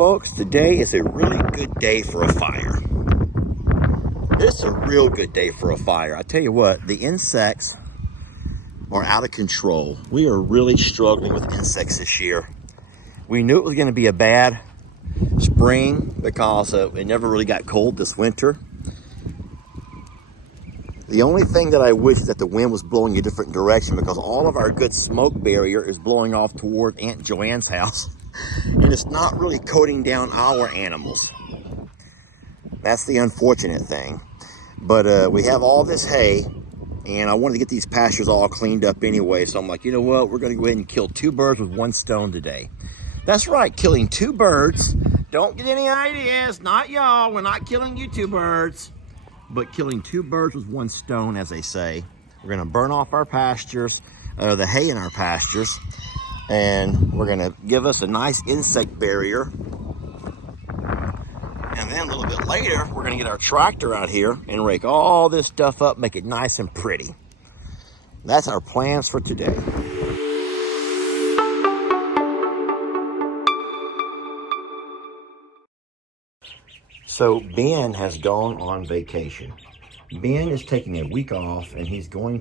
folks, today is a really good day for a fire. This is a real good day for a fire. I tell you what, the insects are out of control. We are really struggling with insects this year. We knew it was going to be a bad spring because it never really got cold this winter. The only thing that I wish is that the wind was blowing a different direction, because all of our good smoke barrier is blowing off toward Aunt Joanne's house. And it's not really coating down our animals. That's the unfortunate thing. But we have all this hay, and I wanted to get these pastures all cleaned up anyway. So I'm like, you know what? We're going to go ahead and kill two birds with one stone today. That's right, killing two birds. Don't get any ideas. Not y'all. We're not killing you two birds. But killing two birds with one stone, as they say. We're going to burn off our pastures, the hay in our pastures. And we're gonna give us a nice insect barrier. And then a little bit later, we're gonna get our tractor out here and rake all this stuff up, make it nice and pretty. That's our plans for today. So Ben has gone on vacation. Ben is taking a week off, and he's gonna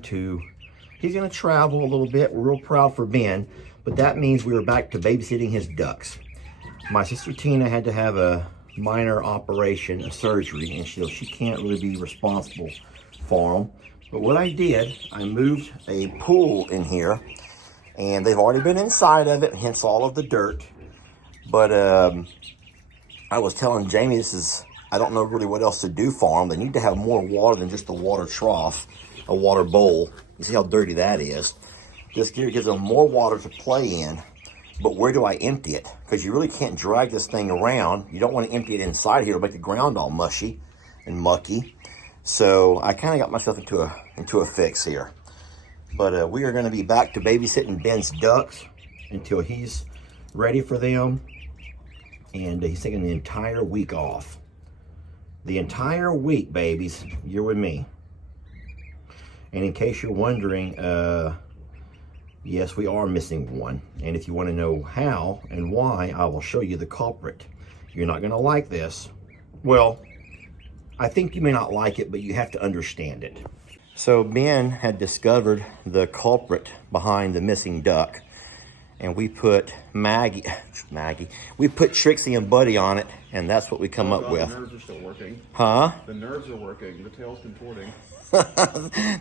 travel a little bit. We're real proud for Ben. But that means we are back to babysitting his ducks. My sister Tina had to have a minor operation, a surgery, and she can't really be responsible for them. But what I did, I moved a pool in here, and they've already been inside of it, hence all of the dirt. But I was telling Jamie, I don't know really what else to do for them. They need to have more water than just a water trough, a water bowl. You see how dirty that is. This gear gives them more water to play in, but where do I empty it? Because you really can't drag this thing around. You don't want to empty it inside here to make the ground all mushy and mucky. So I kind of got myself into a fix here. But we are going to be back to babysitting Ben's ducks until he's ready for them. And he's taking the entire week off. The entire week, babies. You're with me. And in case you're wondering, yes, we are missing one. And if you want to know how and why, I will show you the culprit. You're not going to like this. Well, I think you may not like it, but you have to understand it. So Ben had discovered the culprit behind the missing duck. And we put we put Trixie and Buddy on it, and that's what we come up with. The nerves are still working. Huh? The nerves are working. The tail's contorting.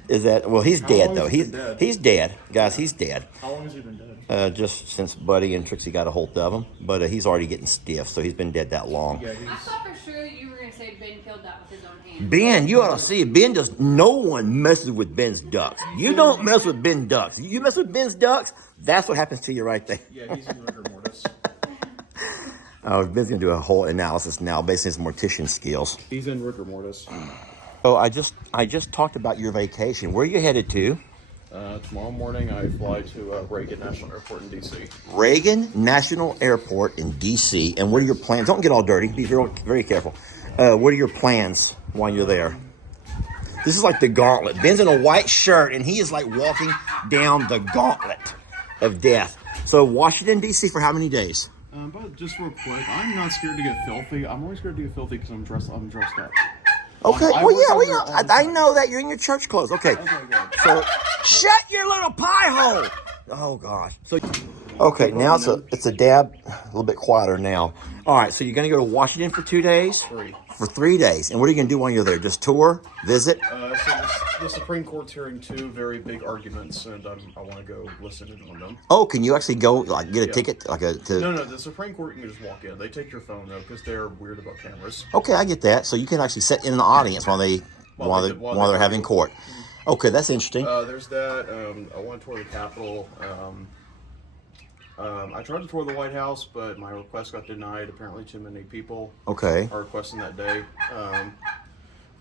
Is that, well, he's dead though. Dead? He's dead. Guys, he's dead. How long has he been dead? Just since Buddy and Trixie got a hold of him. But he's already getting stiff, so he's been dead that long. Yeah, I thought for sure you were going to say Ben killed that with his own hand. Ben, you ought to see it. No one messes with Ben's ducks. You don't mess with Ben's ducks. You mess with Ben's ducks, that's what happens to you right there. Yeah, he's in rigor mortis. Ben's going to do a whole analysis now based on his mortician skills. He's in rigor mortis. Oh, I just talked about your vacation. Where are you headed to? Tomorrow morning I fly to Reagan National Airport in D.C. Reagan National Airport in D.C. And what are your plans? Don't get all dirty. Be very, very careful. What are your plans while you're there? This is like the gauntlet. Ben's in a white shirt, and he is like walking down the gauntlet of death. So Washington, D.C. for how many days? But just real quick, I'm not scared to get filthy. I'm only scared to get filthy because I'm dressed up. Okay, I know that. You're in your church clothes. Okay. Okay, good. So, shut your little pie hole! Oh, gosh. So, okay, now it's a dab, a little bit quieter now. All right, so you're going to go to Washington for 2 days? 3. For 3 days. And what are you going to do while you're there? Just tour? Visit? So the Supreme Court's hearing 2 very big arguments, and I want to go listen in on them. Oh, can you actually go, like, get a ticket? No, the Supreme Court, you can just walk in. They take your phone, though, because they're weird about cameras. Okay, I get that. So you can actually sit in the audience while they're having court. Okay, that's interesting. There's that. I want to tour the Capitol. I tried to tour the White House, but my request got denied. Apparently too many people are requesting that day. I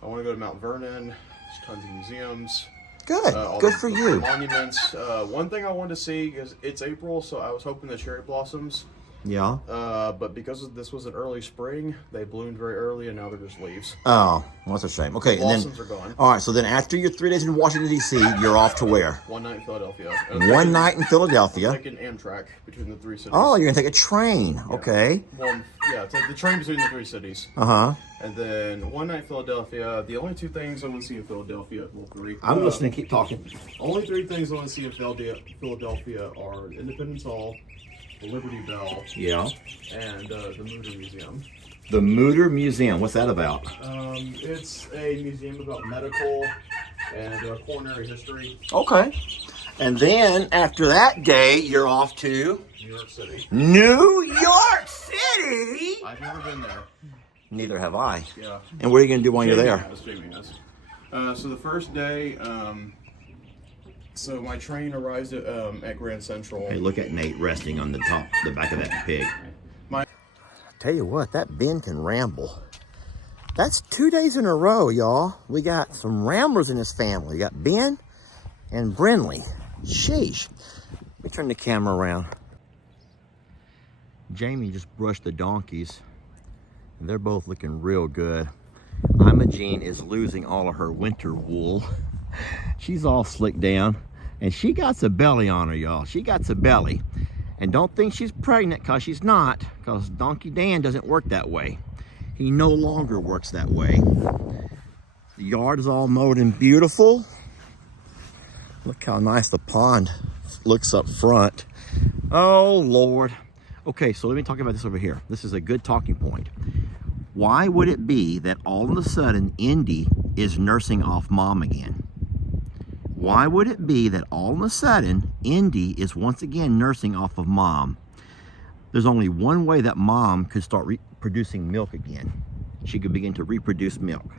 want to go to Mount Vernon. There's tons of museums. Good. Good for you. Monuments. One thing I wanted to see, is it's April, so I was hoping the cherry blossoms Yeah. But because this was an early spring, they bloomed very early, and now they're just leaves. Oh, well, that's a shame. Okay, The and then blossoms are gone. all right. So then, after your 3 days in Washington D.C., you're off to where? One night in Philadelphia. One night in Philadelphia. I'm taking Amtrak between the 3 cities. Oh, you're gonna take a train. Yeah. Okay. Well, yeah, take the train between the 3 cities. And then one night in Philadelphia. The only 2 things I want to see in Philadelphia, well, 3. I'm listening. Keep talking. Only 3 things I want to see in Philadelphia are Independence Hall, the Liberty Bell, Yeah. and the Mutter Museum. The Mutter Museum. What's that about? It's a museum about medical and coronary history. Okay. And then after that day, you're off to New York City. New York City. I've never been there. Neither have I. Yeah. And what are you gonna do while you're there? Jamie has. So the first day, so my train arrives at Grand Central. Hey, look at Nate resting on the back of that pig. My Tell you what, that Ben can ramble. That's 2 days in a row, y'all. We got some ramblers in this family. We got Ben and Brinley. Sheesh. Let me turn the camera around. Jamie just brushed the donkeys. They're both looking real good. Imogene is losing all of her winter wool. She's all slicked down. And she got a belly on her, y'all. She got a belly. And don't think she's pregnant, because she's not. Because Donkey Dan doesn't work that way. He no longer works that way. The yard is all mowed and beautiful. Look how nice the pond looks up front. Oh, Lord. Okay, so let me talk about this over here. This is a good talking point. Why would it be that all of a sudden Indy is nursing off mom again? Why would it be that all of a sudden Indy is once again nursing off of mom? There's only one way that mom could start producing milk again. She could begin to reproduce milk.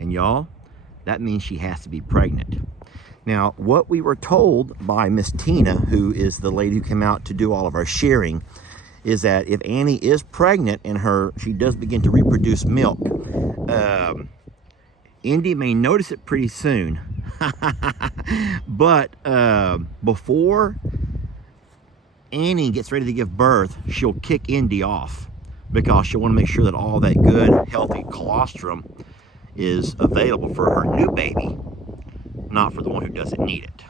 And y'all, that means she has to be pregnant. Now, what we were told by Miss Tina, who is the lady who came out to do all of our shearing, is that if Annie is pregnant and she does begin to reproduce milk, Indy may notice it pretty soon. But before Annie gets ready to give birth, she'll kick Indy off, because she'll want to make sure that all that good, healthy colostrum is available for her new baby, not for the one who doesn't need it.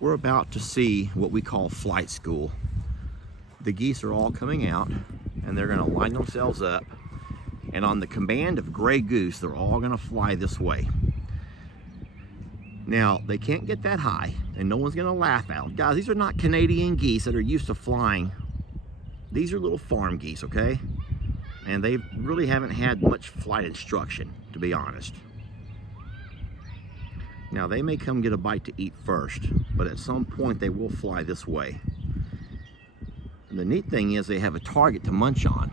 We're about to see what we call flight school. The geese are all coming out, and they're going to line themselves up, and on the command of Gray Goose, they're all going to fly this way. Now, they can't get that high, and no one's going to laugh at them. Guys, these are not Canadian geese that are used to flying. These are little farm geese, okay? And they really haven't had much flight instruction, to be honest. Now, they may come get a bite to eat first, but at some point they will fly this way. And the neat thing is they have a target to munch on.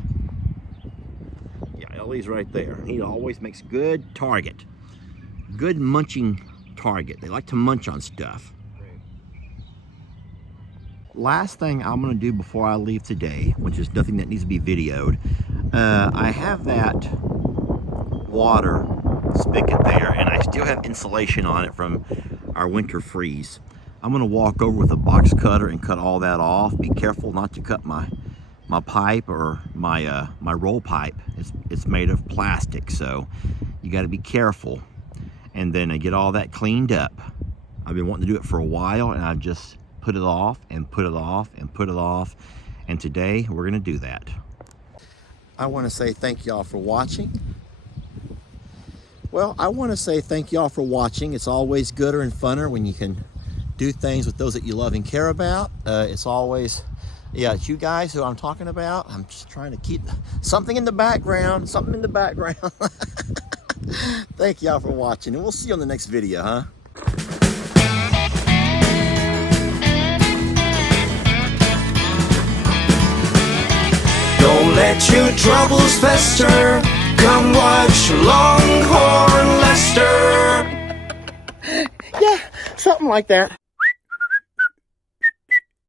Yeah, Ellie's right there. He always makes good target. Good munching target. They like to munch on stuff. Last thing I'm going to do before I leave today, which is nothing that needs to be videoed, I have that water spigot there, and I still have insulation on it from our winter freeze. I'm going to walk over with a box cutter and cut all that off. Be careful not to cut my pipe or my roll pipe. It's made of plastic, so you got to be careful. And then I get all that cleaned up. I've been wanting to do it for a while, and I've just put it off and put it off and put it off. And today we're going to do that. I want to say thank y'all for watching. Well, I want to say thank y'all for watching. It's always gooder and funner when you can do things with those that you love and care about. It's always, yeah, it's you guys who I'm talking about. I'm just trying to keep something in the background, Thank y'all for watching, and we'll see you on the next video, huh? Don't let your troubles fester. Come watch Longhorn Lester. Yeah, something like that.